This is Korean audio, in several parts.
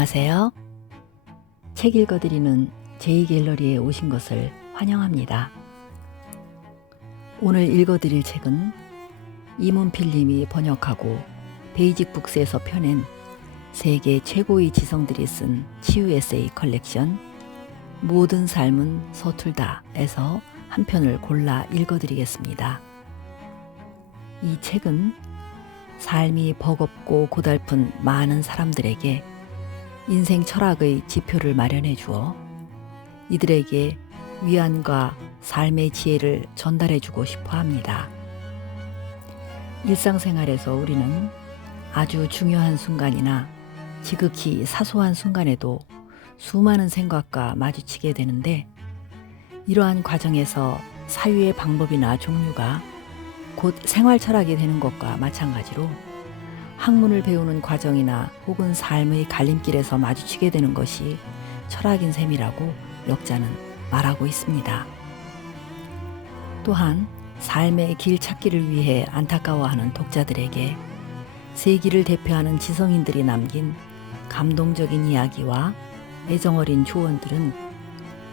안녕하세요. 책 읽어드리는 제이갤러리에 오신 것을 환영합니다. 오늘 읽어드릴 책은 이문필님이 번역하고 베이직북스에서 펴낸 세계 최고의 지성들이 쓴 치유 에세이 컬렉션 모든 삶은 서툴다에서 한 편을 골라 읽어드리겠습니다. 이 책은 삶이 버겁고 고달픈 많은 사람들에게 인생 철학의 지표를 마련해 주어 이들에게 위안과 삶의 지혜를 전달해 주고 싶어 합니다. 일상생활에서 우리는 아주 중요한 순간이나 지극히 사소한 순간에도 수많은 생각과 마주치게 되는데, 이러한 과정에서 사유의 방법이나 종류가 곧 생활 철학이 되는 것과 마찬가지로 학문을 배우는 과정이나 혹은 삶의 갈림길에서 마주치게 되는 것이 철학인 셈이라고 역자는 말하고 있습니다. 또한 삶의 길 찾기를 위해 안타까워하는 독자들에게 세기를 대표하는 지성인들이 남긴 감동적인 이야기와 애정어린 조언들은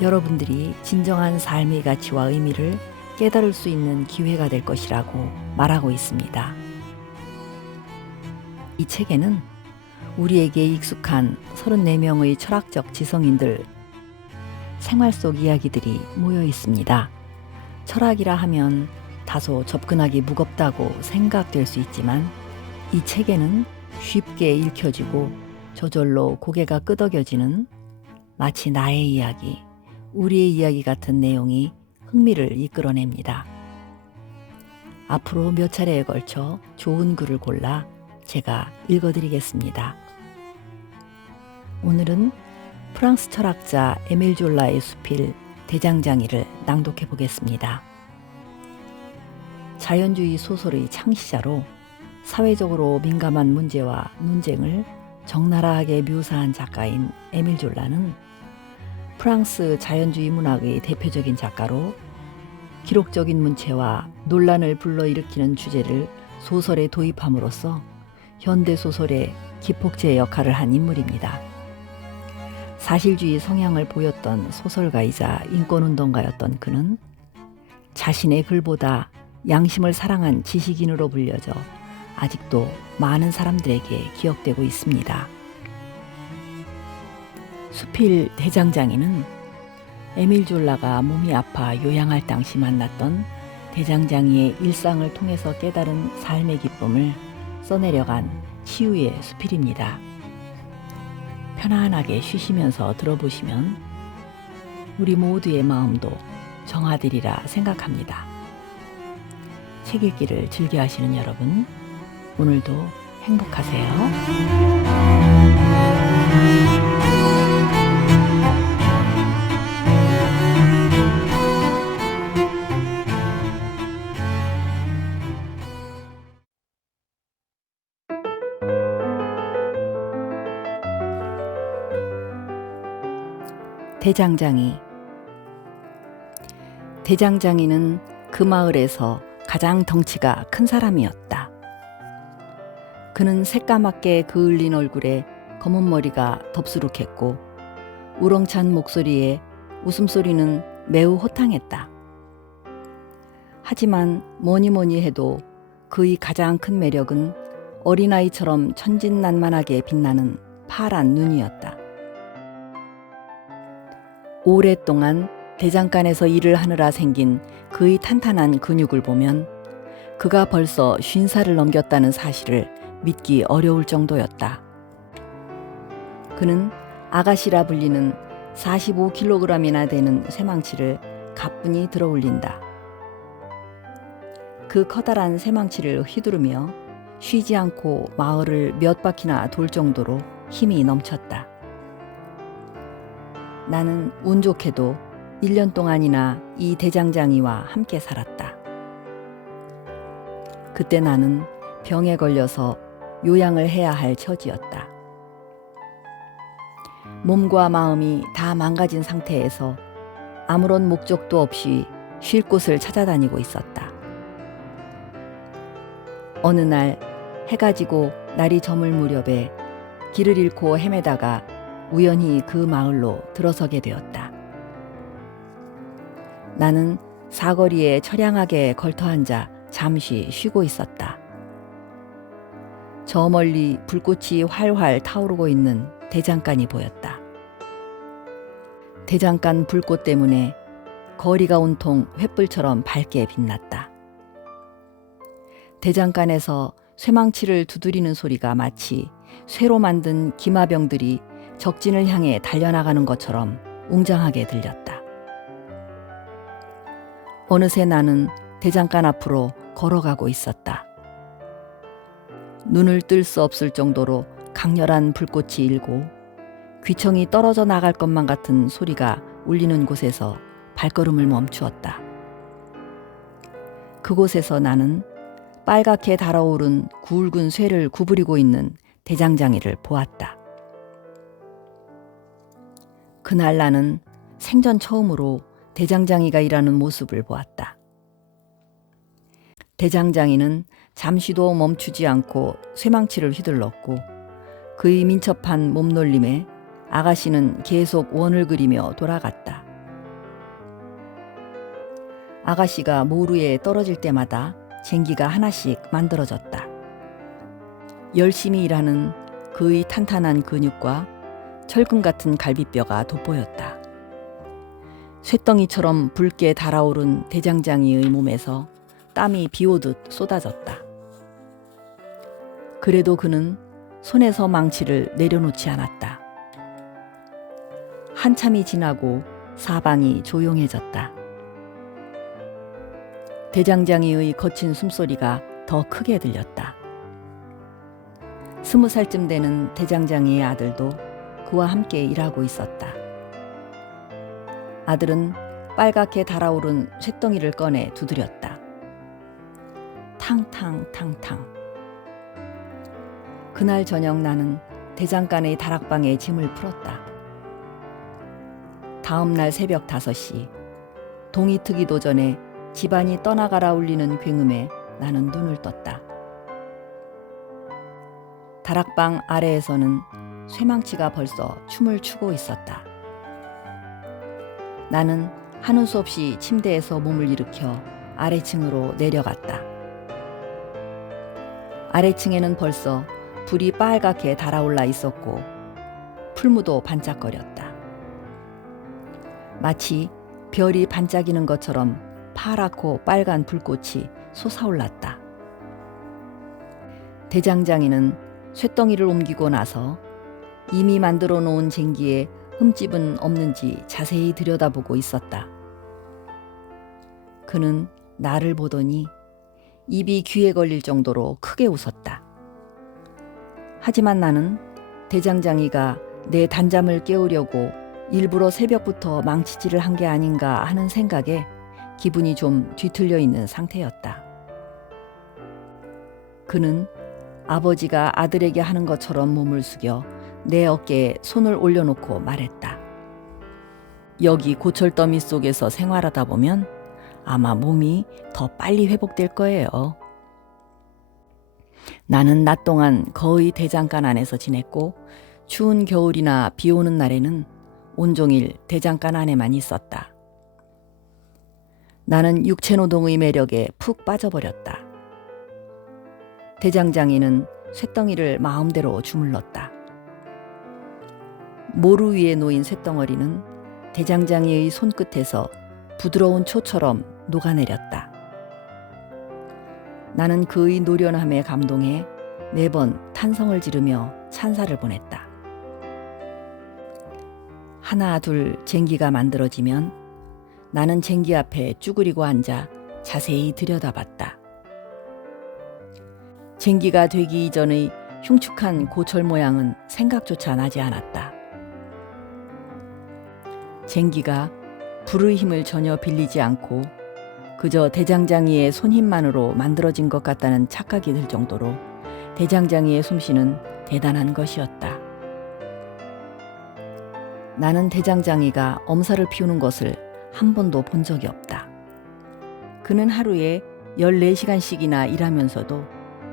여러분들이 진정한 삶의 가치와 의미를 깨달을 수 있는 기회가 될 것이라고 말하고 있습니다. 이 책에는 우리에게 익숙한 34명의 철학적 지성인들 생활 속 이야기들이 모여 있습니다. 철학이라 하면 다소 접근하기 무겁다고 생각될 수 있지만, 이 책에는 쉽게 읽혀지고 저절로 고개가 끄덕여지는 마치 나의 이야기, 우리의 이야기 같은 내용이 흥미를 이끌어냅니다. 앞으로 몇 차례에 걸쳐 좋은 글을 골라 제가 읽어드리겠습니다. 오늘은 프랑스 철학자 에밀 졸라의 수필 대장장이를 낭독해 보겠습니다. 자연주의 소설의 창시자로 사회적으로 민감한 문제와 논쟁을 적나라하게 묘사한 작가인 에밀 졸라는 프랑스 자연주의 문학의 대표적인 작가로 기록적인 문체와 논란을 불러일으키는 주제를 소설에 도입함으로써 현대소설의 기폭제 역할을 한 인물입니다. 사실주의 성향을 보였던 소설가이자 인권운동가였던 그는 자신의 글보다 양심을 사랑한 지식인으로 불려져 아직도 많은 사람들에게 기억되고 있습니다. 수필 대장장이는 에밀 졸라가 몸이 아파 요양할 당시 만났던 대장장이의 일상을 통해서 깨달은 삶의 기쁨을 써내려간 치유의 수필입니다. 편안하게 쉬시면서 들어보시면 우리 모두의 마음도 정화되리라 생각합니다. 책 읽기를 즐겨 하시는 여러분, 오늘도 행복하세요. 대장장이. 대장장이는 그 마을에서 가장 덩치가 큰 사람이었다. 그는 새까맣게 그을린 얼굴에 검은 머리가 덥수룩했고 우렁찬 목소리에 웃음소리는 매우 호탕했다. 하지만 뭐니 해도 그의 가장 큰 매력은 어린아이처럼 천진난만하게 빛나는 파란 눈이었다. 오랫동안 대장간에서 일을 하느라 생긴 그의 탄탄한 근육을 보면 그가 벌써 50살을 넘겼다는 사실을 믿기 어려울 정도였다. 그는 아가씨라 불리는 45kg이나 되는 쇠망치를 가뿐히 들어 올린다. 그 커다란 쇠망치를 휘두르며 쉬지 않고 마을을 몇 바퀴나 돌 정도로 힘이 넘쳤다. 나는 운 좋게도 1년 동안이나 이 대장장이와 함께 살았다. 그때 나는 병에 걸려서 요양을 해야 할 처지였다. 몸과 마음이 다 망가진 상태에서 아무런 목적도 없이 쉴 곳을 찾아다니고 있었다. 어느 날 해가 지고 날이 저물 무렵에 길을 잃고 헤매다가 우연히 그 마을로 들어서게 되었다. 나는 사거리에 처량하게 걸터앉아 잠시 쉬고 있었다. 저 멀리 불꽃이 활활 타오르고 있는 대장간이 보였다. 대장간 불꽃 때문에 거리가 온통 횃불처럼 밝게 빛났다. 대장간에서 쇠망치를 두드리는 소리가 마치 쇠로 만든 기마병들이 적진을 향해 달려나가는 것처럼 웅장하게 들렸다. 어느새 나는 대장간 앞으로 걸어가고 있었다. 눈을 뜰 수 없을 정도로 강렬한 불꽃이 일고 귀청이 떨어져 나갈 것만 같은 소리가 울리는 곳에서 발걸음을 멈추었다. 그곳에서 나는 빨갛게 달아오른 굵은 쇠를 구부리고 있는 대장장이를 보았다. 그날 나는 생전 처음으로 대장장이가 일하는 모습을 보았다. 대장장이는 잠시도 멈추지 않고 쇠망치를 휘둘렀고 그의 민첩한 몸놀림에 아가씨는 계속 원을 그리며 돌아갔다. 아가씨가 모루에 떨어질 때마다 쟁기가 하나씩 만들어졌다. 열심히 일하는 그의 탄탄한 근육과 철근 같은 갈비뼈가 돋보였다. 쇳덩이처럼 붉게 달아오른 대장장이의 몸에서 땀이 비오듯 쏟아졌다. 그래도 그는 손에서 망치를 내려놓지 않았다. 한참이 지나고 사방이 조용해졌다. 대장장이의 거친 숨소리가 더 크게 들렸다. 20살쯤 되는 대장장이의 아들도 그와 함께 일하고 있었다. 아들은 빨갛게 달아오른 쇳덩이를 꺼내 두드렸다. 탕탕탕탕. 그날 저녁 나는 대장간의 다락방에 짐을 풀었다. 다음 날 새벽 5시 동이 트기도 전에 집안이 떠나가라 울리는 굉음에 나는 눈을 떴다. 다락방 아래에서는 쇠망치가 벌써 춤을 추고 있었다. 나는 하는 수 없이 침대에서 몸을 일으켜 아래층으로 내려갔다. 아래층에는 벌써 불이 빨갛게 달아올라 있었고 풀무도 반짝거렸다. 마치 별이 반짝이는 것처럼 파랗고 빨간 불꽃이 솟아올랐다. 대장장이는 쇳덩이를 옮기고 나서 이미 만들어 놓은 쟁기에 흠집은 없는지 자세히 들여다보고 있었다. 그는 나를 보더니 입이 귀에 걸릴 정도로 크게 웃었다. 하지만 나는 대장장이가 내 단잠을 깨우려고 일부러 새벽부터 망치질을 한 게 아닌가 하는 생각에 기분이 좀 뒤틀려 있는 상태였다. 그는 아버지가 아들에게 하는 것처럼 몸을 숙여 내 어깨에 손을 올려놓고 말했다. 여기 고철더미 속에서 생활하다 보면 아마 몸이 더 빨리 회복될 거예요. 나는 낮 동안 거의 대장간 안에서 지냈고 추운 겨울이나 비 오는 날에는 온종일 대장간 안에만 있었다. 나는 육체노동의 매력에 푹 빠져버렸다. 대장장이는 쇳덩이를 마음대로 주물렀다. 모루 위에 놓인 쇳덩어리는 대장장이의 손끝에서 부드러운 초처럼 녹아내렸다. 나는 그의 노련함에 감동해 매번 탄성을 지르며 찬사를 보냈다. 하나 둘 쟁기가 만들어지면 나는 쟁기 앞에 쭈그리고 앉아 자세히 들여다봤다. 쟁기가 되기 이전의 흉측한 고철 모양은 생각조차 나지 않았다. 쟁기가 불의 힘을 전혀 빌리지 않고 그저 대장장이의 손힘만으로 만들어진 것 같다는 착각이 들 정도로 대장장이의 솜씨는 대단한 것이었다. 나는 대장장이가 엄살을 피우는 것을 한 번도 본 적이 없다. 그는 하루에 14시간씩이나 일하면서도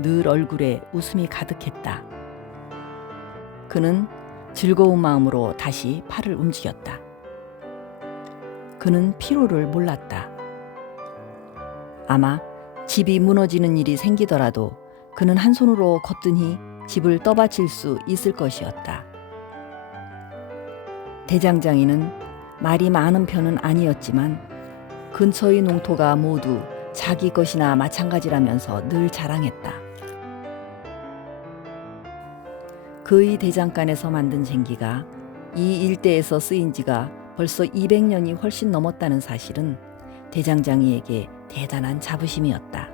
늘 얼굴에 웃음이 가득했다. 그는 즐거운 마음으로 다시 팔을 움직였다. 그는 피로를 몰랐다. 아마 집이 무너지는 일이 생기더라도 그는 한 손으로 거뜬히 집을 떠받칠 수 있을 것이었다. 대장장이는 말이 많은 편은 아니었지만 근처의 농토가 모두 자기 것이나 마찬가지라면서 늘 자랑했다. 그의 대장간에서 만든 쟁기가 이 일대에서 쓰인 지가 벌써 200년이 훨씬 넘었다는 사실은 대장장이에게 대단한 자부심이었다.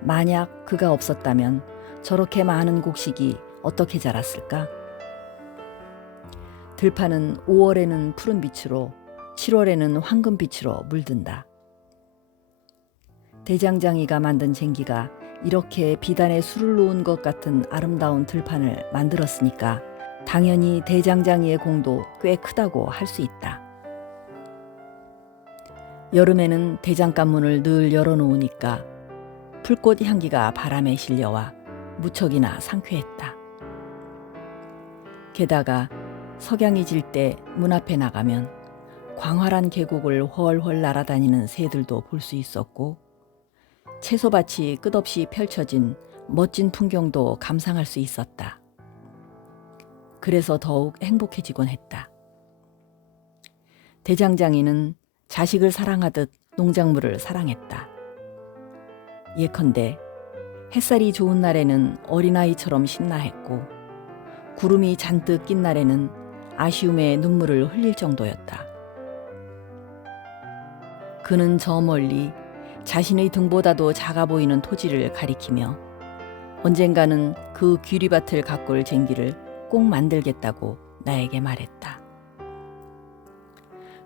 만약 그가 없었다면 저렇게 많은 곡식이 어떻게 자랐을까? 들판은 5월에는 푸른빛으로 7월에는 황금빛으로 물든다. 대장장이가 만든 쟁기가 이렇게 비단에 술을 놓은 것 같은 아름다운 들판을 만들었으니까 당연히 대장장이의 공도 꽤 크다고 할 수 있다. 여름에는 대장간 문을 늘 열어놓으니까 풀꽃 향기가 바람에 실려와 무척이나 상쾌했다. 게다가 석양이 질 때 문 앞에 나가면 광활한 계곡을 훨훨 날아다니는 새들도 볼 수 있었고 채소밭이 끝없이 펼쳐진 멋진 풍경도 감상할 수 있었다. 그래서 더욱 행복해지곤 했다. 대장장이는 자식을 사랑하듯 농작물을 사랑했다. 예컨대 햇살이 좋은 날에는 어린아이처럼 신나했고 구름이 잔뜩 낀 날에는 아쉬움에 눈물을 흘릴 정도였다. 그는 저 멀리 자신의 등보다도 작아 보이는 토지를 가리키며 언젠가는 그 귀리밭을 가꿀 쟁기를 꼭 만들겠다고 나에게 말했다.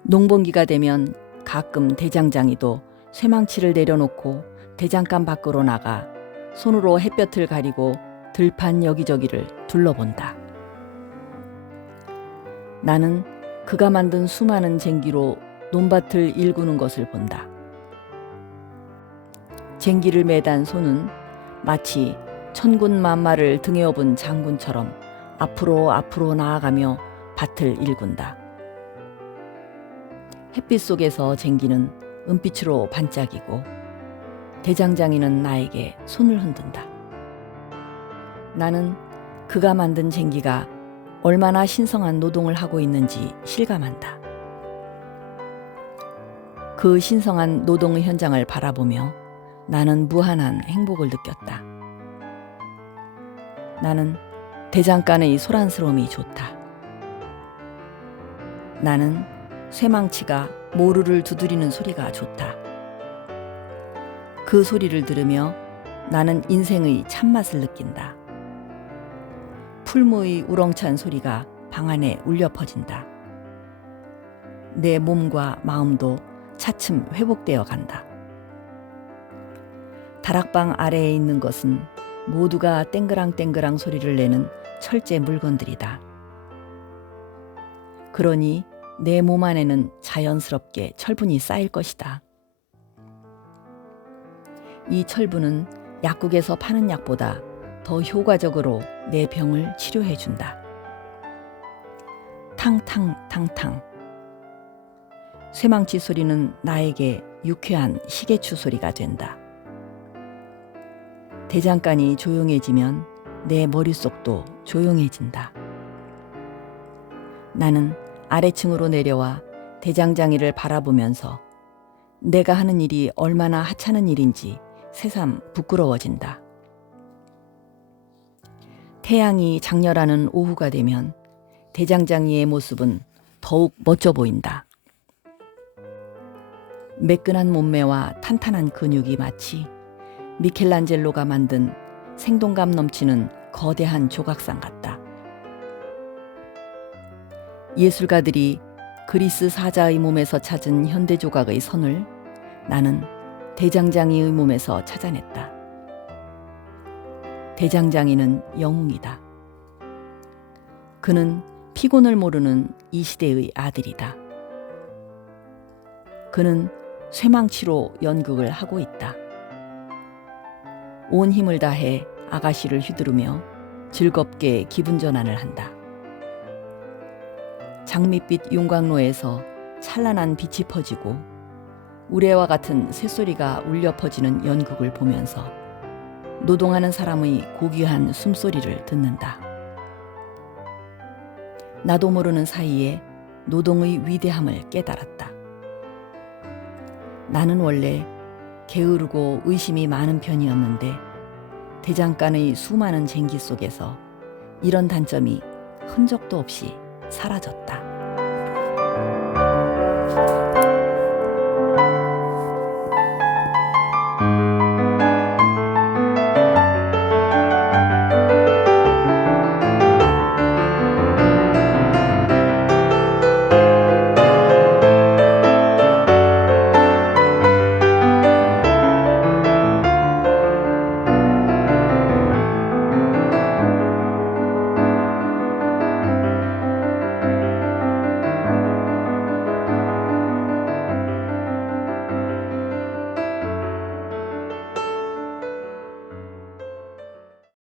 농번기가 되면 가끔 대장장이도 쇠망치를 내려놓고 대장간 밖으로 나가 손으로 햇볕을 가리고 들판 여기저기를 둘러본다. 나는 그가 만든 수많은 쟁기로 논밭을 일구는 것을 본다. 쟁기를 매단 손은 마치 천군만마를 등에 업은 장군처럼 앞으로 나아가며 밭을 일군다. 햇빛 속에서 쟁기는 은빛으로 반짝이고 대장장이는 나에게 손을 흔든다. 나는 그가 만든 쟁기가 얼마나 신성한 노동을 하고 있는지 실감한다. 그 신성한 노동의 현장을 바라보며 나는 무한한 행복을 느꼈다. 나는 대장간의 소란스러움이 좋다. 나는 쇠망치가 모루를 두드리는 소리가 좋다. 그 소리를 들으며 나는 인생의 참맛을 느낀다. 풀무의 우렁찬 소리가 방 안에 울려 퍼진다. 내 몸과 마음도 차츰 회복되어 간다. 다락방 아래에 있는 것은 모두가 땡그랑땡그랑 소리를 내는 철제 물건들이다. 그러니 내 몸 안에는 자연스럽게 철분이 쌓일 것이다. 이 철분은 약국에서 파는 약보다 더 효과적으로 내 병을 치료해 준다. 탕탕탕탕. 쇠망치 소리는 나에게 유쾌한 시계추 소리가 된다. 대장간이 조용해지면 내 머릿속도 조용해진다. 나는 아래층으로 내려와 대장장이를 바라보면서 내가 하는 일이 얼마나 하찮은 일인지 새삼 부끄러워진다. 태양이 장렬하는 오후가 되면 대장장이의 모습은 더욱 멋져 보인다. 매끈한 몸매와 탄탄한 근육이 마치 미켈란젤로가 만든 생동감 넘치는 거대한 조각상 같다. 예술가들이 그리스 사자의 몸에서 찾은 현대 조각의 선을 나는 대장장이의 몸에서 찾아냈다. 대장장이는 영웅이다. 그는 피곤을 모르는 이 시대의 아들이다. 그는 쇠망치로 연극을 하고 있다. 온 힘을 다해 아가씨를 휘두르며 즐겁게 기분 전환을 한다. 장밋빛 용광로에서 찬란한 빛이 퍼지고 우레와 같은 쇳소리가 울려 퍼지는 연극을 보면서 노동하는 사람의 고귀한 숨소리를 듣는다. 나도 모르는 사이에 노동의 위대함을 깨달았다. 나는 원래 게으르고 의심이 많은 편이었는데 대장간의 수많은 쟁기 속에서 이런 단점이 흔적도 없이 사라졌다.